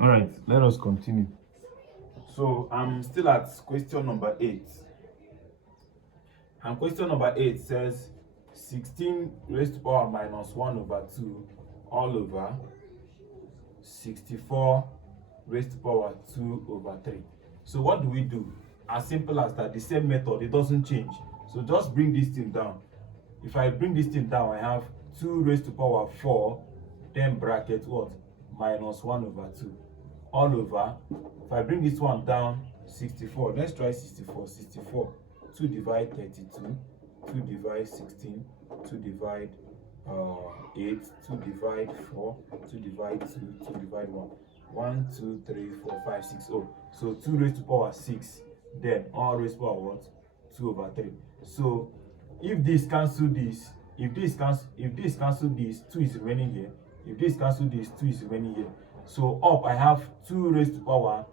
All right, let us continue. So I'm still at question number 8. And question number 8 says 16 raised to power minus 1 over 2 all over 64 raised to power 2 over 3. So what do we do? As simple as that, the same method, it doesn't change. So just bring this thing down. If I bring this thing down, I have 2 raised to power 4, then bracket what? Minus 1 over 2. All over, if I bring this one down, 64. Let's try 64. 64. 2 divide 32. 2 divide 16. 2 divide 8. 2 divide 4. 2 divide 2. 2 divide 1. 1, 2, 3, 4, 5, 6. Oh, so 2 raised to power 6. Then all raised to power what? 2 over 3. So if this cancel this, if this cancel this, 2 is remaining here. If this cancel this, 2 is remaining here. So up I have 2 raised to power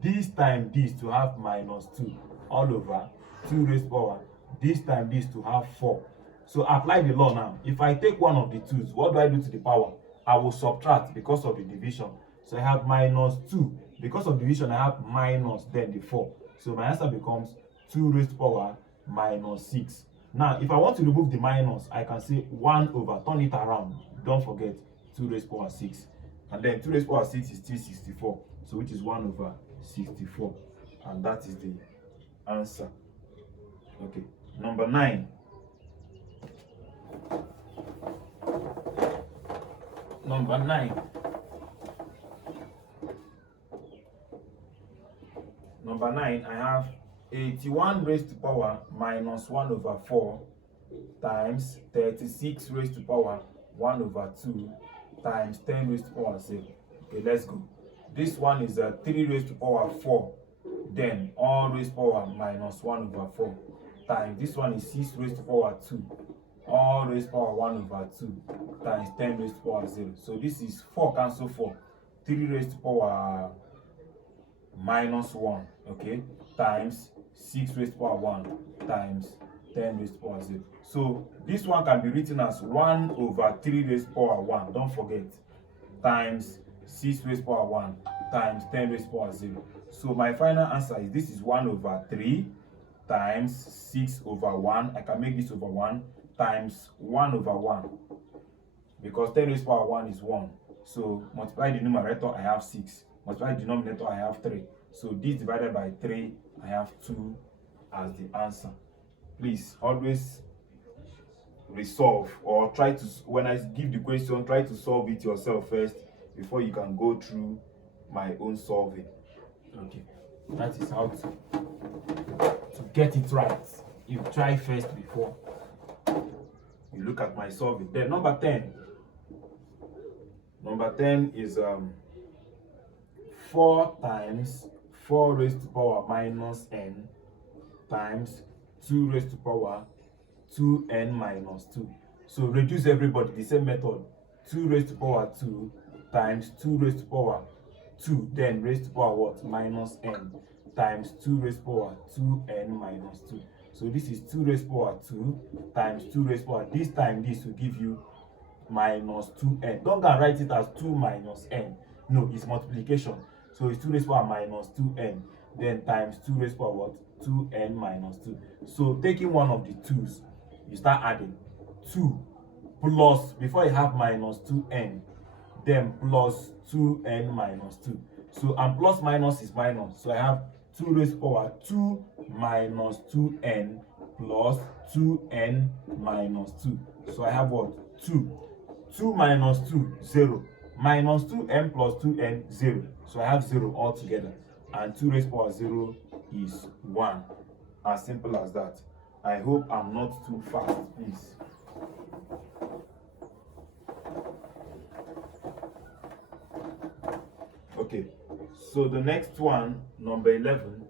this time this to have minus 2 all over 2 raised to power this time this to have 4. So apply the law now. If I take one of the 2's, what do I do to the power? I will subtract because of the division. So I have minus 2. Because of division, I have minus then the 4. So my answer becomes 2 raised to power minus 6. Now, if I want to remove the minus, I can say 1 over, turn it around. Don't forget 2 raised to power 6. And then 2 raised to power 6 is still 64. So which is 1 over 64. And that is the answer. Okay. Number 9. Number 9. Number 9, I have 81 raised to power minus 1 over 4 times 36 raised to power 1 over 2 times 10 raised to power 7. Okay, let's go. This one is 3 raised to power 4, then all raised to power minus 1 over 4 times this one is 6 raised to power 2, all raised to power 1 over 2 times 10 raised to power 0. So this is 4 cancel 4, 3 raised to power minus 1, okay, times 6 raised to power 1 times 10 raised to power 0. So this one can be written as 1 over 3 raised to power 1, don't forget, times 6 raised to power 1 times 10 raised to power 0. So my final answer is this is 1 over 3 times 6 over 1. I can make this over 1 times 1 over 1 because 10 raised to power 1 is 1. So multiply the numerator, I have 6. Multiply the denominator, I have 3. So this divided by 3, I have 2 as the answer. Please always resolve or try to, when I give the question, try to solve it yourself first before you can go through my own solving. Okay, that is how to get it right. You try first before you look at my solving. Then number 10. Number 10 is 4 times 4 raised to power minus n times 2 raised to power 2n minus 2. So reduce everybody, the same method. 2 raised to power 2 times 2 raised to power 2, then raised to power what? Minus n times 2 raised to power 2n minus 2. So this is 2 raised to power 2 times 2 raised to power. This time this will give you minus 2n. Don't go and write it as 2 minus n. No, it's multiplication. So it's 2 raised to power minus 2n. Then times 2 raised to power what? 2n minus 2. So taking one of the 2's, you start adding 2 plus, before you have minus 2n, then plus 2n minus 2. So, and plus minus is minus. So I have 2 raised to power 2 minus 2n plus 2n minus 2. So I have what? 2. 2 minus 2, 0. Minus 2n plus 2n, 0. So I have 0 altogether. And 2 raised to power 0 is 1. As simple as that. I hope I'm not too fast, please. Okay, so the next one, number 11.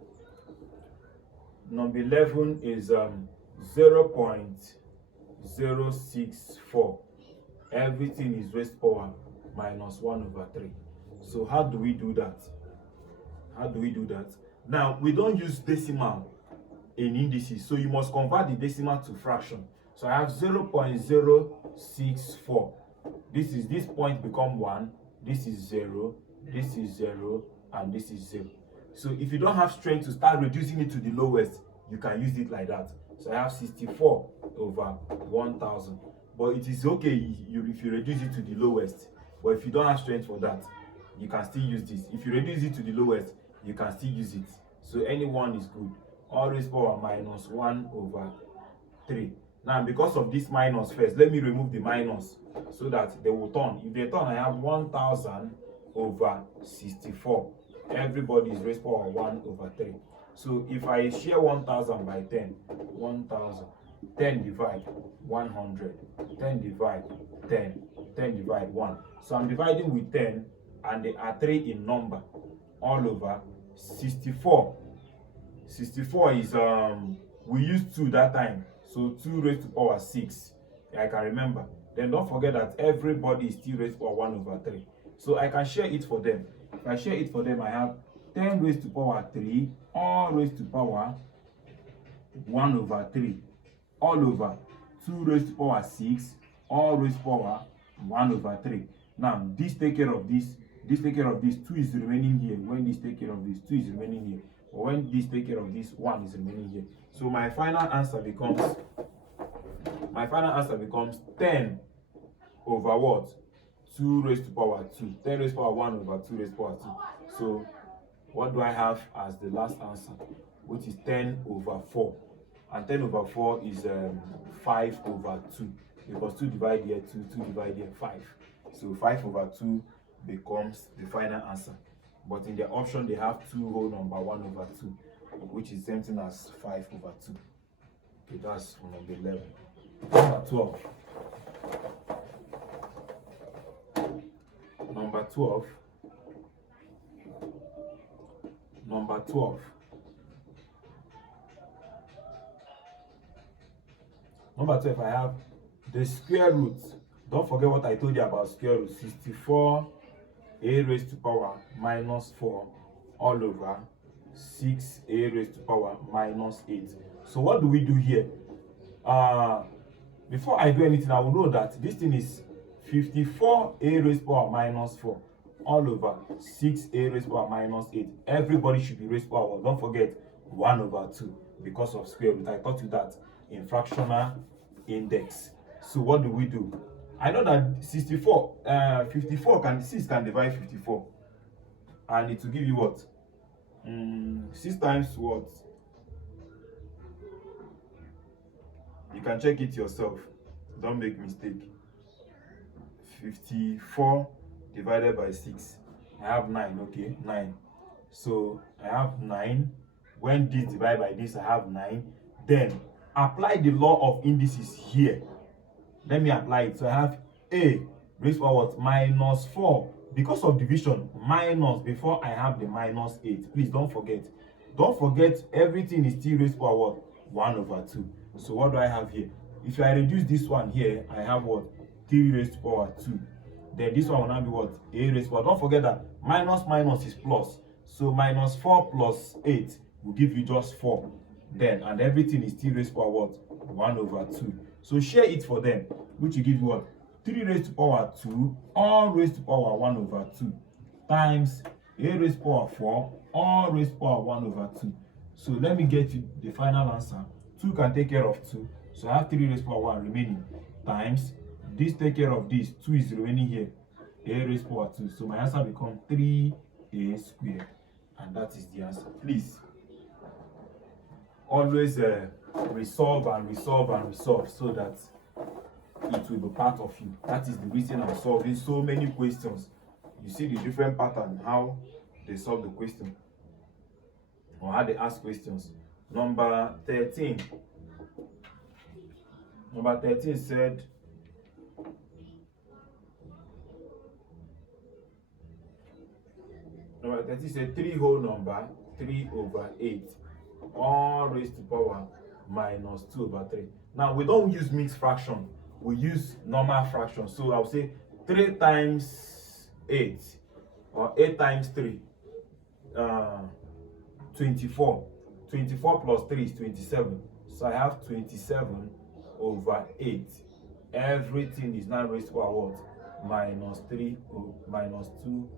Number 11 is 0.064. Everything is raised to power minus 1 over 3. So how do we do that? How do we do that? Now, we don't use decimal in indices, so you must convert the decimal to fraction. So I have 0.064. This point become 1, this is 0, this is 0, and this is 0. So if you don't have strength to start reducing it to the lowest, you can use it like that. So I have 64 over 1000. But it is okay if you reduce it to the lowest. But if you don't have strength for that, you can still use this. If you reduce it to the lowest, you can still use it. So any one is good. All raised power minus 1 over 3. Now, because of this minus first, let me remove the minus so that they will turn. If they turn, I have 1000 over 64. Everybody is raised power 1 over 3. So if I share 1000 by 10, 1000, 10 divide 100, 10 divide 10, 10 divide 1. So I'm dividing with 10, and they are 3 in number, all over 64. 64 is, we used 2 that time. So 2 raised to power 6, I can remember. Then don't forget that everybody is still raised to power 1 over 3. So I can share it for them. If I share it for them, I have 10 raised to power 3, all raised to power 1 over 3, all over 2 raised to power 6, all raised to power 1 over 3. Now, this take care of this, this take care of this, 2 is remaining here. When this take care of this, 2 is remaining here. Or when this take care of this, 1 is remaining here. So my final answer becomes 10 over what? 2 raised to power 2. 10 raised to power 1 over 2 raised to power 2. So what do I have as the last answer? Which is 10 over 4. And 10 over 4 is 5 over 2. Because 2 divided here 2, 2 divided here 5. So 5 over 2 becomes the final answer. But in the option, they have 2 whole number 1 over 2, which is same thing as 5 over 2. Okay, that's number 11. Number 12. Number 12. Number 12. Number 12, I have the square root. Don't forget what I told you about square root. 64 a raised to power minus 4 all over 6 a raised to power minus 8. So what do we do here? Before I do anything, I will know that this thing is 54 a raised to power minus 4 all over 6 a raised to power minus 8. Everybody should be raised to power. Don't forget 1 over 2 because of square root. I taught you that in fractional index. So what do we do? I know that 54 can divide 54, and it will give you what? 6 times what? You can check it yourself. Don't make mistake. 54 divided by 6. I have 9. Okay, 9. So I have 9. When this divided by this, I have 9. Then apply the law of indices here. Let me apply it. So I have a raised power what? Minus 4. Because of division, minus before I have the minus 8. Please don't forget. Don't forget everything is still raised power what? 1 over 2. So what do I have here? If I reduce this one here, I have what? 3 raised to power 2. Then this one will now be what? A raised power. Don't forget that minus minus is plus. So minus 4 plus 8 will give you just 4. Then, and everything is still raised power what? 1 over 2. So share it for them, which will give you what? 3 raised to power 2, all raised to power 1 over 2, times a raised to power 4, all raised to power 1 over 2. So let me get you the final answer. 2 can take care of 2. So I have 3 raised to power 1 remaining, times this take care of this. 2 is remaining here, a raised to power 2. So my answer becomes 3a squared. And that is the answer. Please, always resolve and resolve and resolve so that it will be part of you. That is the reason I'm solving so many questions. You see the different pattern, how they solve the question or how they ask questions. Number 13. Number 13 said Number 13 said 3 whole number 3 over 8 all raised to power minus 2 over 3. Now we don't use mixed fraction, we use normal fraction. So I'll say 3 times 8 or 8 times 3, 24. 24 plus 3 is 27. So I have 27 over 8. Everything is now raised to power what? Minus 3 or minus 2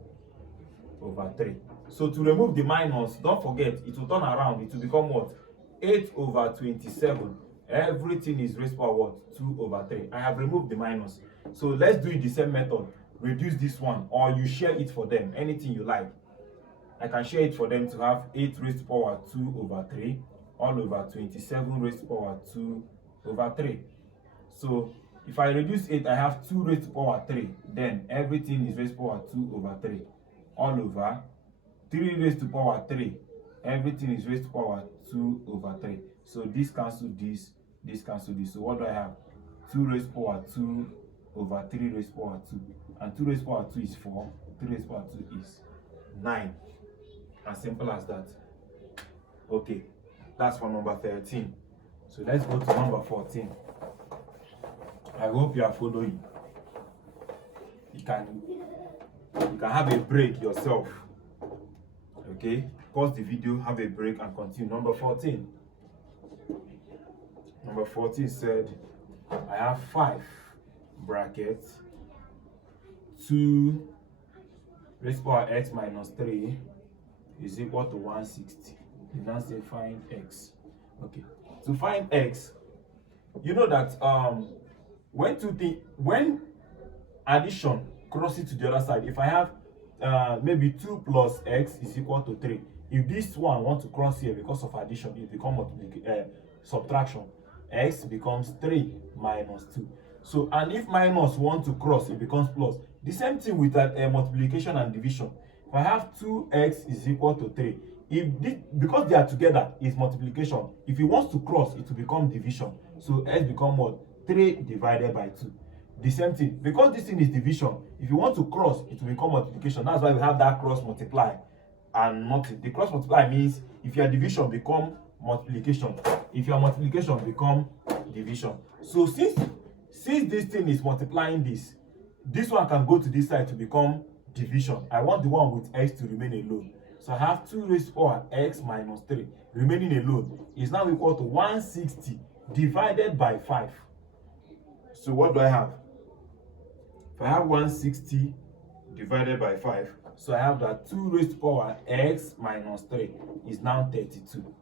over 3. So to remove the minus, don't forget, it will turn around. It will become what? 8 over 27. Everything is raised to power what? 2 over 3. I have removed the minus. So let's do it the same method. Reduce this one, or you share it for them, anything you like. I can share it for them to have 8 raised to power 2 over 3 all over 27 raised to power 2 over 3. So if I reduce 8, I have 2 raised to power 3. Then everything is raised to power 2 over 3 all over 3 raised to power 3. Everything is raised to power 2 over 3. So this cancel this cancel this. So what do I have? 2 raised to power 2 over 3 raised to power 2. And 2 raised to power 2 is 4. 3 raised to power 2 is 9. As simple as that. Okay, that's for number 13. So let's go to number 14. I hope you are following. You can have a break yourself. Okay, pause the video, have a break, and continue. Number 14. Number 14 said, I have 5 brackets 2 raised to power x minus 3 is equal to 160. You now say find x. Okay, to find x, you know that when addition crosses to the other side, if I have maybe 2 plus x is equal to 3, if this one wants to cross here because of addition, it becomes subtraction. X becomes 3 minus 2. So, and if minus want to cross, it becomes plus. The same thing with multiplication and division. If I have 2x is equal to 3, because they are together, is multiplication. If it wants to cross, it will become division. So x become what? 3 divided by 2. The same thing, because this thing is division, if you want to cross, it will become multiplication. That's why we have that cross multiply and nothing. The cross multiply means if your division become multiplication, if your multiplication become division. So since this thing is multiplying this one can go to this side to become division. I want the one with x to remain alone. So I have 2 raised to power x minus 3 remaining alone is now equal to 160 divided by 5. So what do I have? If I have 160 divided by 5, so I have that 2 raised to power x minus 3 is now 32.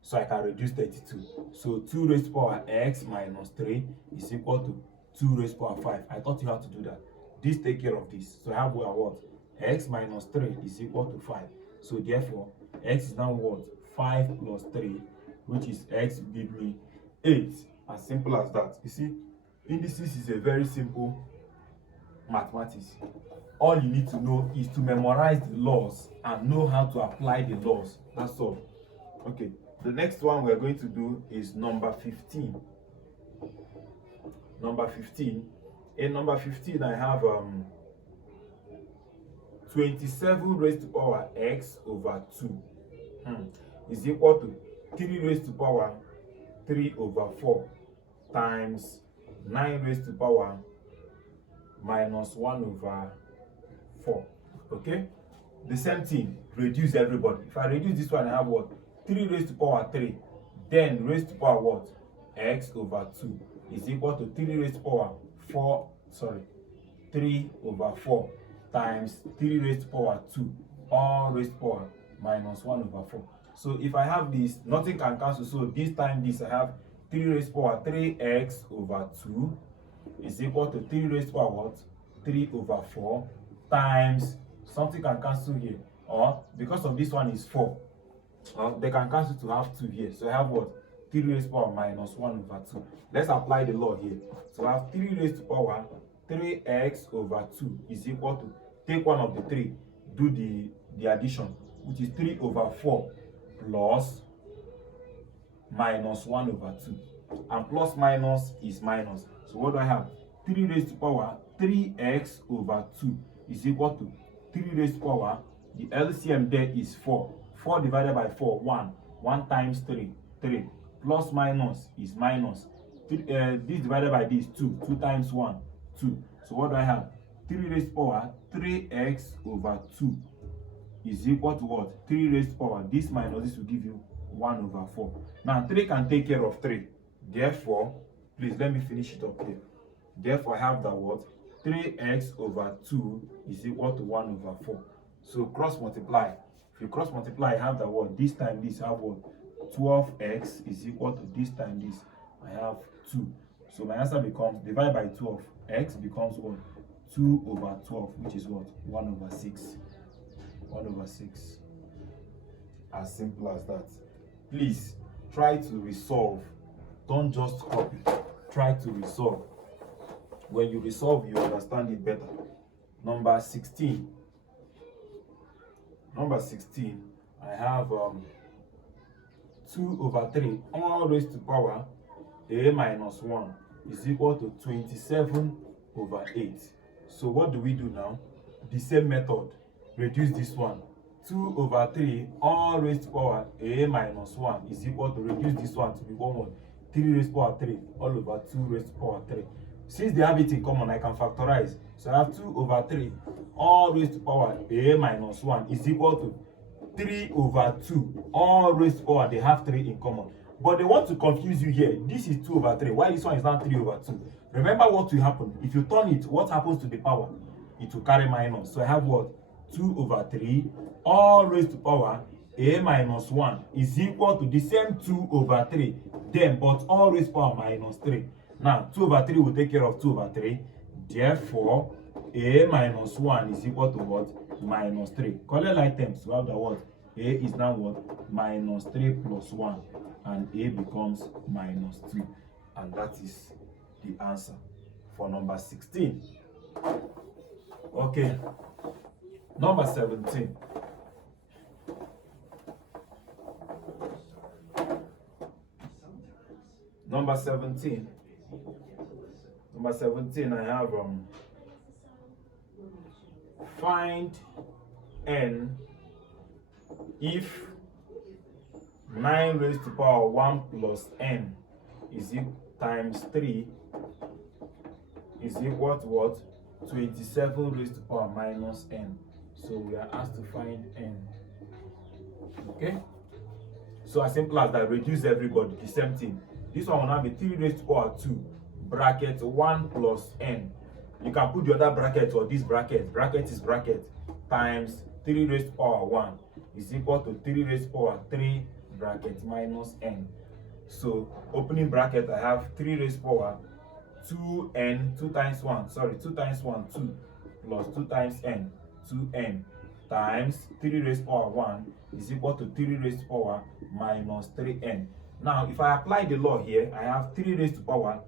So I can reduce 32. So 2 raised to power x minus 3 is equal to 2 raised to power 5. I thought you had to do that. This take care of this. So I have what? X minus 3 is equal to 5. So therefore, x is now what? 5 plus 3, which is x give me 8. As simple as that. You see, indices is a very simple mathematics. All you need to know is to memorize the laws and know how to apply the laws. That's all. Okay, the next one we're going to do is number 15. Number 15. In number 15, I have 27 raised to power x over 2 is equal to 3 raised to power 3 over 4 times 9 raised to power minus 1 over 4. Okay, the same thing, reduce everybody. If I reduce this one, I have what? 3 raised to power 3, then raised to power what? X over 2 is equal to 3 raised to power 3 over 4 times 3 raised to power 2 all raised to power minus 1 over 4. So if I have this, nothing can cancel. So this time this, I have 3 raised to power 3x over 2 is equal to 3 raised to power what? 3 over 4 times, something can cancel here, or because of this one is 4, they can cancel to have 2 here. So I have what? 3 raised to power minus 1 over 2. Let's apply the law here. So I have 3 raised to power 3x over 2 is equal to, take one of the 3, do the addition, which is 3 over 4 plus minus 1 over 2. And plus minus is minus. So what do I have? 3 raised to power 3x over 2 is equal to 3 raised to power, the LCM there is 4. 4 divided by 4, 1. 1 times 3, 3. Plus minus is minus. This divided by this, 2. 2 times 1, 2. So what do I have? 3 raised to power 3x over 2 is equal to what? 3 raised to power, this minus this will give you 1 over 4. Now 3 can take care of 3. Therefore, please let me finish it up here. Therefore, I have that what? 3x over 2 is equal to 1 over 4. So cross multiply. If you cross multiply, I have the what? This time this, I have what? 12x is equal to this time this, I have 2. So my answer becomes, divide by 12, x becomes what? 2 over 12, which is what? 1 over 6. 1 over 6. As simple as that. Please try to resolve. Don't just copy. Try to resolve. When you resolve, you understand it better. Number 16. Number 16, I have 2 over 3 all raised to power a minus 1 is equal to 27 over 8. So what do we do now? The same method. Reduce this one. 2 over 3 all raised to power a minus 1 is equal to, reduce this one to become what? 3 raised to power 3 all over 2 raised to power 3. Since they have it in common, I can factorize. So I have 2 over 3 all raised to power a minus 1 is equal to 3 over 2 all raised to power, they have 3 in common. But they want to confuse you here. This is 2 over 3. Why this one is now 3 over 2? Remember what will happen. If you turn it, what happens to the power? It will carry minus. So I have what? 2 over 3 all raised to power a minus 1 is equal to the same 2 over 3. Then, but all raised to power minus 3. Now, 2 over 3 will take care of 2 over 3. Therefore, a minus 1 is equal to what? Minus 3. Collect items. So have the what? A is now what? Minus 3 plus 1. And a becomes minus 2. And that is the answer for number 16. Okay. Number 17. Number 17. Number 17, I have find n if 9 raised to power 1 plus n is equal times 3 is equal to what? 27 raised to power minus n. So we are asked to find n. Okay? So as simple as that, reduce everybody, the same thing. This one will now be 3 raised to power 2 bracket 1 plus n. You can put the other bracket or this bracket. Bracket is bracket times 3 raised to power 1 is equal to 3 raised to power 3 bracket minus n. So opening bracket, I have 3 raised to power 2n, 2 times 1, sorry, 2 times 1, 2, plus 2 times n, 2n, times 3 raised to power 1 is equal to 3 raised to power minus 3n. Now, if I apply the law here, I have 3 raised to power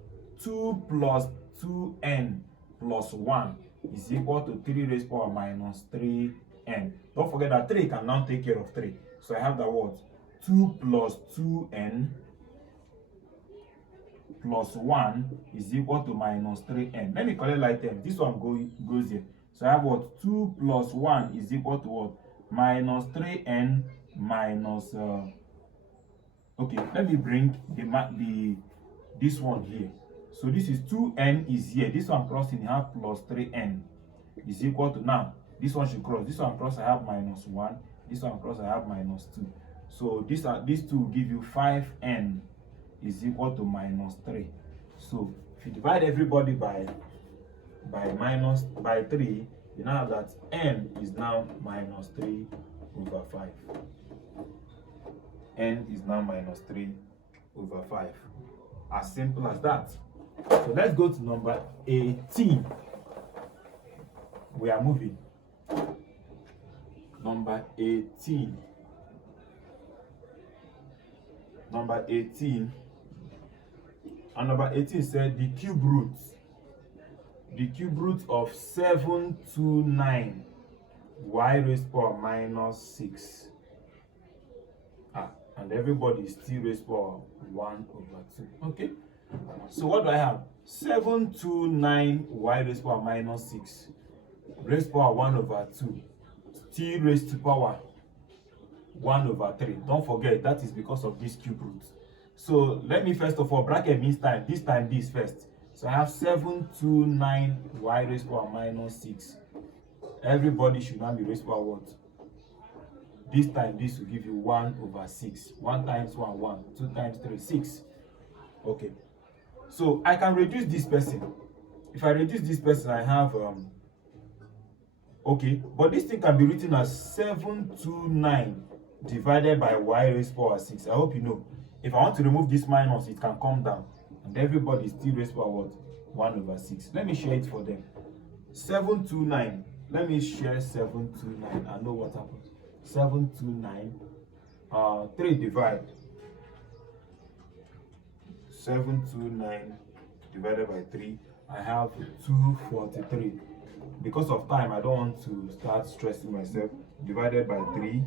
2 plus 2n plus 1 is equal to 3 raised to power minus 3n. Don't forget that 3 can now take care of 3. So I have the what? 2 plus 2n plus 1 is equal to minus 3n. Let me collect items. This one goes here. So I have what? 2 plus 1 is equal to what? Minus 3n minus okay, let me bring this one here. So this is 2n is here. This one crossing, I have plus 3n is equal to, now this one should cross. This one cross, I have minus 1. This one cross, I have minus 2. So these two will give you 5n is equal to minus 3. So if you divide everybody by 3, you now have that n is now minus 3 over 5. N is now minus 3 over 5. As simple as that. So let's go to number 18. We are moving. Number 18. Number 18. And number 18 said the cube root of 729 y raised to power minus 6. And everybody is still raised to power 1 over 2. Okay. So what do I have? 729 y raised to power minus 6 raised to power 1 over 2 still raised to power 1 over 3. Don't forget, that is because of this cube root. So let me first of all, bracket means time. This time this first. So I have 729 y raised to power minus 6. Everybody should now be raised to power what? This time this will give you 1 over 6. 1 times 1, 1. 2 times 3, 6. Okay. So I can reduce this person. If I reduce this person, I have Okay, but this thing can be written as 729 divided by y raised to power 6. I hope you know. If I want to remove this minus, it can come down. And everybody is still raised to power what? 1 over 6. Let me share it for them. 729. Let me share 729. I know what happens. 729. 3 divide. 729 divided by 3. I have 243. Because of time, I don't want to start stressing myself. Divided by 3,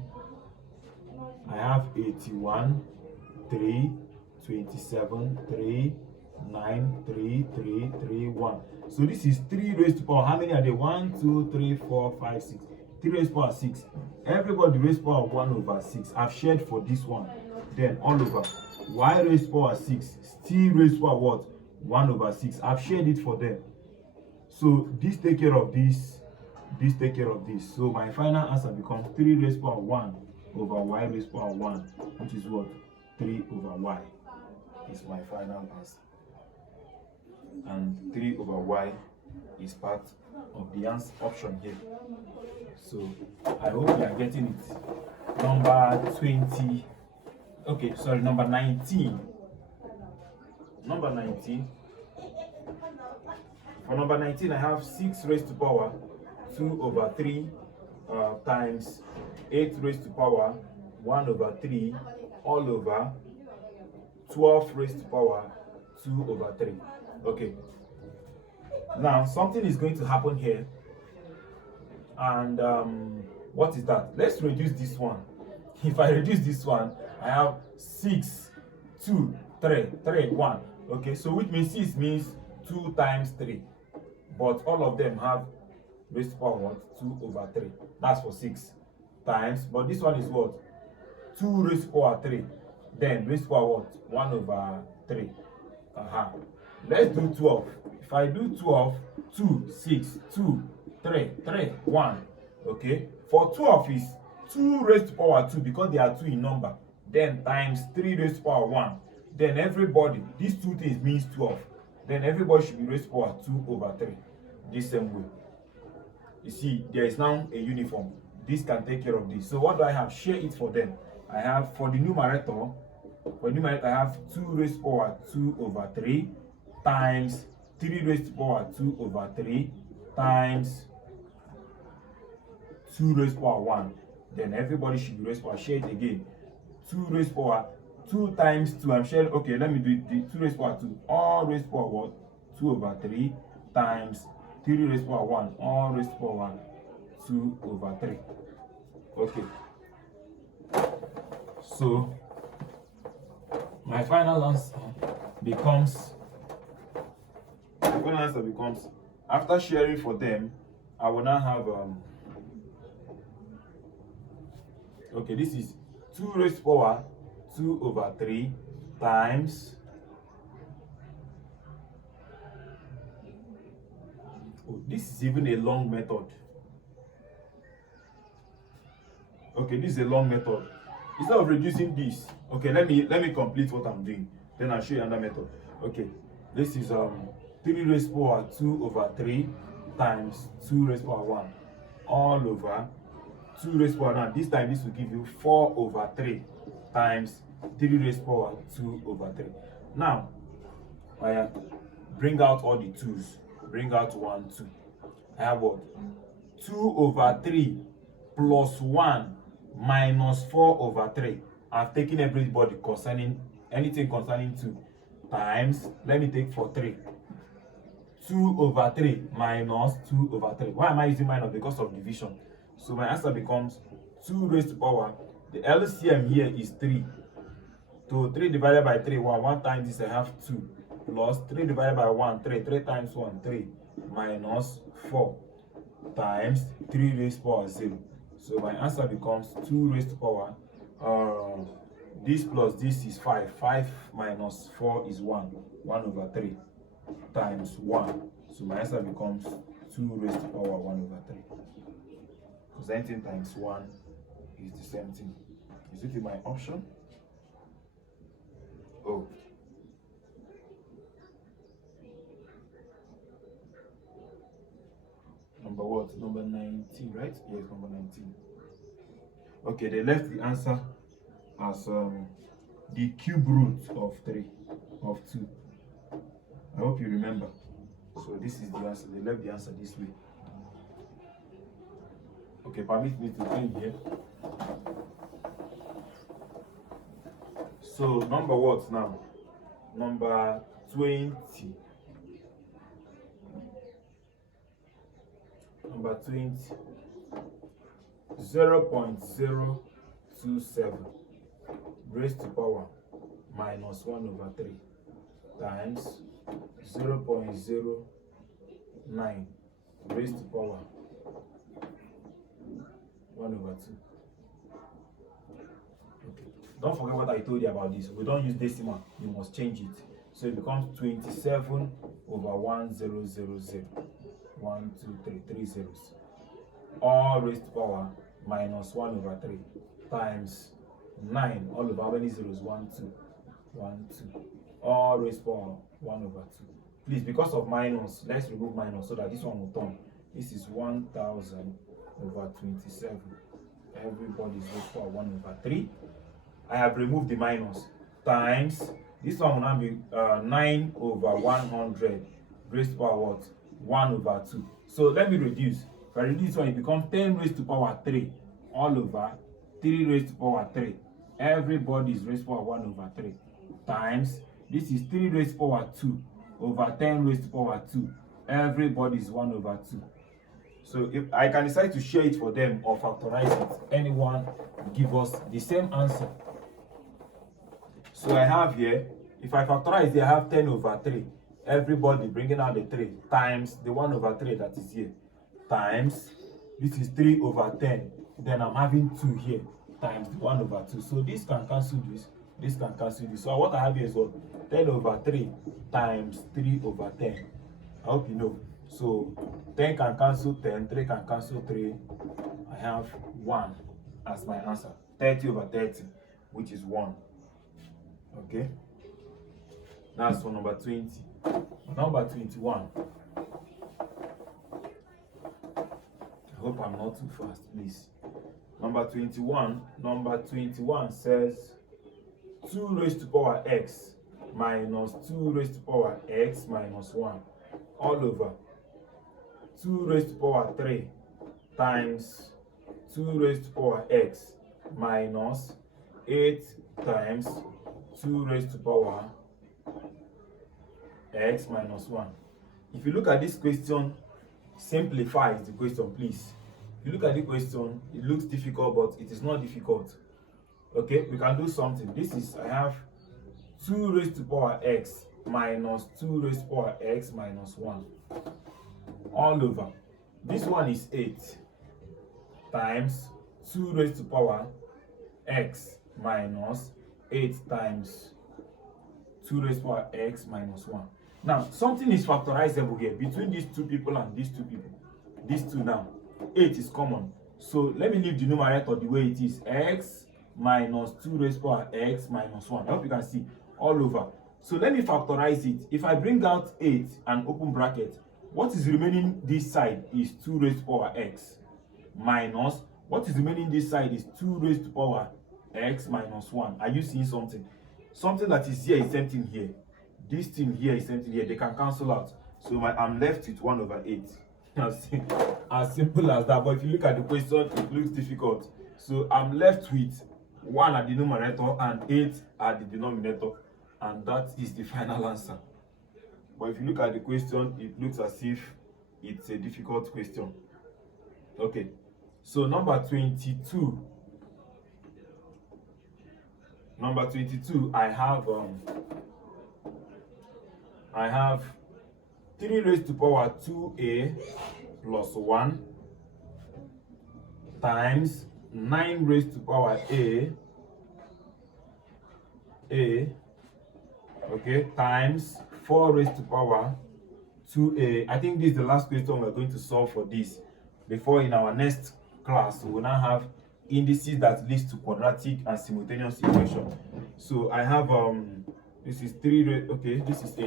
I have 81, 3, 27, 3, 9, 3, 3, 3, 1. So this is 3 raised to power. How many are there? 1, 2, 3, 4, 5, 6. 3 raised to power 6. Everybody raised to power 1 over 6. I've shared for this one. Then all over. Y raised to power 6. Still raised to power what? 1 over 6. I've shared it for them. So this take care of this take care of this. So my final answer becomes 3 raised to power 1 over y raised to power 1, which is what? 3 over y is my final answer. And 3 over y is part of the answer option here. So I hope you are getting it. Number 20. Okay, sorry, number 19. Number 19. For number 19, I have 6 raised to power 2 over 3 times 8 raised to power 1 over 3 all over 12 raised to power 2 over 3. Okay. Now, something is going to happen here. And what is that? Let's reduce this one. If I reduce this one, I have 6, 2, 3, 3, 1. Okay, so which means 6 means 2 times 3. But all of them have raised to power what? 2 over 3. That's for 6 times. But this one is what? 2 raised to power 3. Then raised to power what? 1 over 3. Let's do 12. If I do 12, 2, 6, 2, 3, 3, 1. Okay. For 12 is 2 raised to power 2 because they are 2 in number. Then times 3 raised to power 1. Then everybody, these two things means 12. Then everybody should be raised to power 2 over 3. This same way. You see, there is now a uniform. This can take care of this. So what do I have? Share it for them. I have for the numerator, I have 2 raised to power 2 over 3 times 3 raised to power 2 over 3 times 2 raised to power 1. Then everybody should be raised to power. Share it again. 2 raised to power 2 times 2. I'm sharing. Okay, let me do it. 2 raised to power 2. All raised to power what? 2 over 3 times 3 raised to power 1. All raised to power 1. 2 over 3. Okay. So my final answer becomes, after sharing for them, I will now have okay, this is 2 raised to power 2 over 3 times, this is even a long method. Okay, this is a long method. Instead of reducing this, okay, let me complete what I'm doing. Then I'll show you another method. Okay, this is 3 raised to power 2 over 3 times 2 raised to power 1 all over 2 raised to power 1. This time this will give you 4 over 3 times 3 raised to power 2 over 3. Now, bring out all the 2's. Bring out 1, 2. I have what? 2 over 3 plus 1 minus 4 over 3. I've taken everybody concerning anything concerning 2 times, let me take for 3. 2 over 3 minus 2 over 3. Why am I using minus? Because of division. So my answer becomes 2 raised to power. The LCM here is 3. So 3 divided by 3, 1. 1 times this, I have 2. Plus 3 divided by 1, 3. 3 times 1, 3. Minus 4 times 3 raised to power 0. So my answer becomes 2 raised to power. This plus this is 5. 5 minus 4 is 1. 1 over 3 times 1. So my answer becomes 2 raised to power 1 over 3. Because anything times 1 is the same thing. Is it in my option? Oh. number what? Number 19, right? Yes, number 19. Okay, they left the answer as the cube root of 2. I hope you remember. So this is the answer. They left the answer this way. Okay, permit me to bring here. So number what now? Number 20. Number 20. 0.027 raised to power minus 1 over 3 times 0.09 raised to power 1 over 2. Okay. Don't forget what I told you about this. We don't use decimal. You must change it. So it becomes 27 over 1000. 1, 2, 3, 3 zeros. All raised to power minus 1 over 3 times 9 all over how many zeros? 1, 2. 1, 2. All raised to power 1 over 2. Please, because of minus, let's remove minus so that this one will turn. This is 1000 over 27. Everybody's raised to power 1 over 3. I have removed the minus times this one will now be 9 over 100 raised to power what? 1 over 2. So let me reduce. If I reduce this one, it becomes 10 raised to power 3 all over 3 raised to power 3. Everybody is raised to power 1 over 3 times this is 3 raised to power 2 over 10 raised to power 2. Everybody is 1 over 2. So if I can decide to share it for them or factorize it, anyone give us the same answer. So I have here, if I factorize here, I have 10 over 3. Everybody bringing out the 3 times the 1 over 3 that is here. Times, this is 3 over 10. Then I'm having 2 here times the 1 over 2. So this can cancel this can cancel this. So what I have here is what? 10 over 3 times 3 over 10. I hope you know. So 10 can cancel 10, 3 can cancel 3. I have 1 as my answer. 30 over 30, which is 1. Okay? That's for number 20. Number 21. I hope I'm not too fast, please. Number 21 says 2 raised to power x minus 2 raised to power x minus 1 all over 2 raised to power 3 times 2 raised to power x minus 8 times 2 raised to power x minus 1. If you look at this question, simplify the question, please. If you look at the question, it looks difficult, but it is not difficult. Okay, we can do something. This is, I have 2 raised to power x minus 2 raised to power x minus 1 all over. This one is 8 times 2 raised to power x minus 8 times 2 raised to power x minus 1. Now, something is factorizable here between these two people and these two people. These two now. 8 is common. So let me leave the numerator the way it is. X minus 2 raised to power x minus 1. I hope you can see all over. So let me factorize it. If I bring out 8 and open bracket, what is remaining this side is 2 raised to power x minus what is remaining this side is 2 raised to power x minus 1. Are you seeing something? Something that is here is same thing here. This thing here is same thing here. They can cancel out. So I'm left with 1 over 8. As simple as that. But if you look at the question, it looks difficult. So I'm left with 1 at the numerator and 8 at the denominator. And that is the final answer. But if you look at the question, it looks as if it's a difficult question. Okay. So number 22. Number 22, I have 3 raised to power 2a plus 1 times 9 raised to power a, okay, times 4 raised to power 2a. I think this is the last question we're going to solve for this. Before in our next class, we will now have indices that leads to quadratic and simultaneous equation. So I have this is 3 raised, okay, this is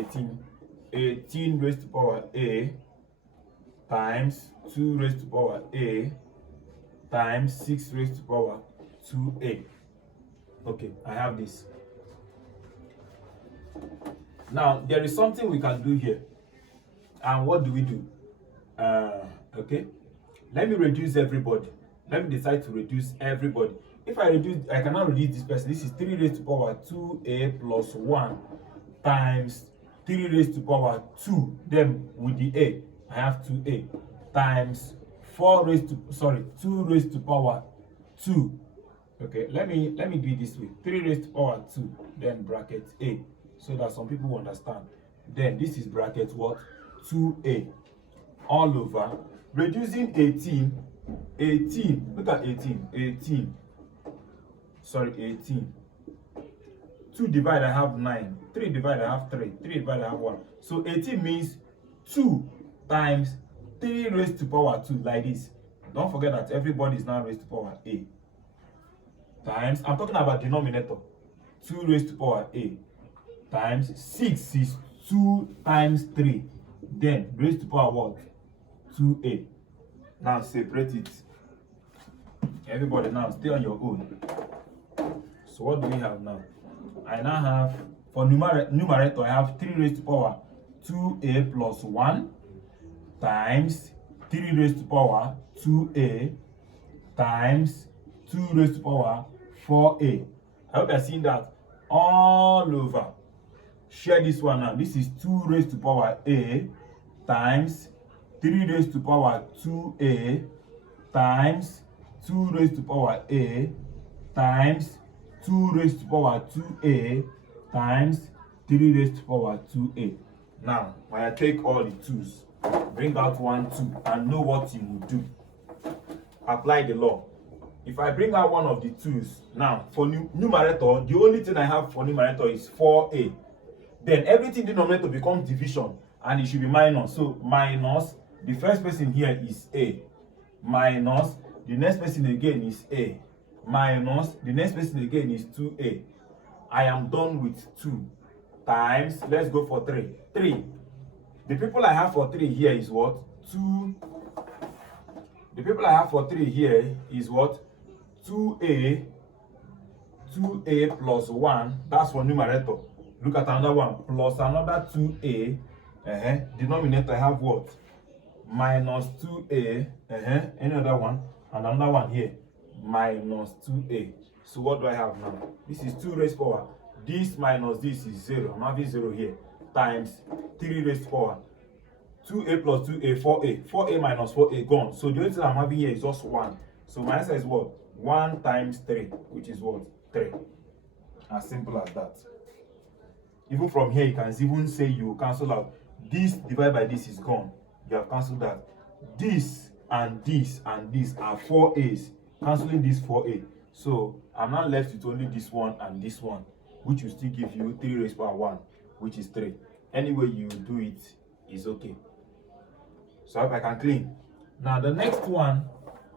18 raised to power a times 2 raised to power a times 6 raised to power 2a. Okay, I have this. Now, there is something we can do here. And what do we do? Okay, let me reduce everybody. Let me decide to reduce everybody. If I reduce, I cannot reduce this person. This is 3 raised to power 2a plus 1 times 3 raised to power 2. Then with the a, I have 2a times 2 raised to power 2. Okay, let me do it this way. 3 raised to power 2, then bracket a, so that some people will understand. Then this is bracket what? 2a all over reducing 18. Look at 18. 2 divide, I have 9. 3 divide, I have 3. 3 divide, I have 1. So 18 means 2 times 3 raised to power 2, like this. Don't forget that everybody is now raised to power a. Times, I'm talking about denominator, 2 raised to power a times 6 is 2 times 3. Then raised to power what? 2a. Now separate it. Everybody now stay on your own. So what do we have now? I now have, for numerator, I have 3 raised to power 2a plus 1 times 3 raised to power 2a times 2 raised to power 4a. I hope you're seeing that all over. Share this one now. This is 2 raised to power a times 3 raised to power 2a times 2 raised to power a times 2 raised to power 2a times 3 raised to power 2a. Now, when I take all the 2's, bring out 1, 2, and know what you will do. Apply the law. If I bring out one of the 2's, now for numerator, the only thing I have for numerator is 4a. Then everything denominator becomes division, and it should be minus. So minus, the first person here is a, minus, the next person again is a, minus, the next person again is 2a. I am done with 2 times, let's go for 3. 3. The people I have for 3 here is what? 2. The people I have for 3 here is what? 2a plus 1. That's for numerator. Look at another one. Plus another 2a. Denominator, I have what? Minus 2a. Any other one? And another one here. Minus 2a. So what do I have now? This is 2 raised power. This minus this is 0. I'm having 0 here. Times 3 raised power. 2a plus 2a, 4a. 4a minus 4a gone. So the only thing I'm having here is just 1. So my answer is what? 1 times 3, which is what? 3. As simple as that. Even from here, you can even say you cancel out. This divided by this is gone. You have cancelled that. This and this and this are 4a's. Cancelling this 4a. So I'm now left with only this one and this one, which will still give you 3 raised power 1, which is 3. Any way you do it is okay. So I hope I can clean. Now the next one,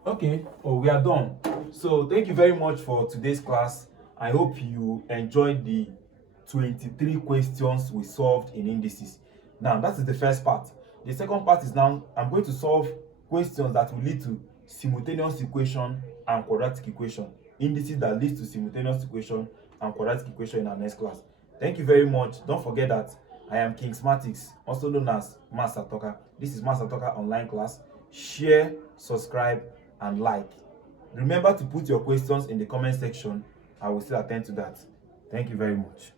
okay, we are done. So thank you very much for today's class. I hope you enjoyed the 23 questions we solved in indices. Now that is the first part. The second part is now I'm going to solve questions that will lead to simultaneous equation and quadratic equation. Indices that leads to simultaneous equation and quadratic equation in our next class. Thank you very much. Don't forget that I am Kingsmatics, also known as Master Talker. This is Master Talker online class. Share, subscribe, and like. Remember to put your questions in the comment section. I will still attend to that. Thank you very much.